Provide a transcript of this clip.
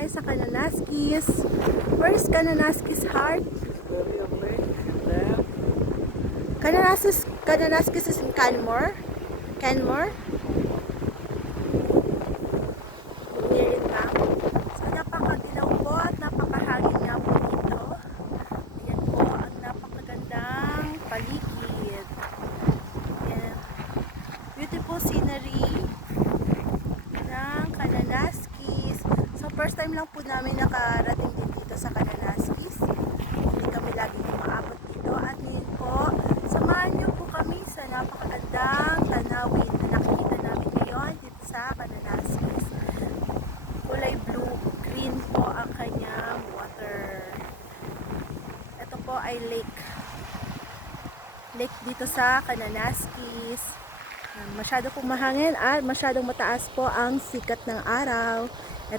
tayo sa Kananaskis. Where's Kananaskis Heart? Kananaskis is in Canmore. Canmore? Here in map. So, napakadilaw po at napakahangin nga po dito. Ayan po ang napakagandang paligid. Ayan. Beautiful scenery ng Kananaskis. So, first time lang po namin nakarating din dito sa Kananaskis. Hindi kami lagi umaabot dito. At ngayon po, samahan niyo po kami sa napakagandang tanawin na nakikita namin ngayon dito sa Kananaskis. Kulay blue, green po ang kanyang water. Ito po ay lake. Lake dito sa Kananaskis. Masyado pong mahangin at masyadong mataas po ang sikat ng araw. At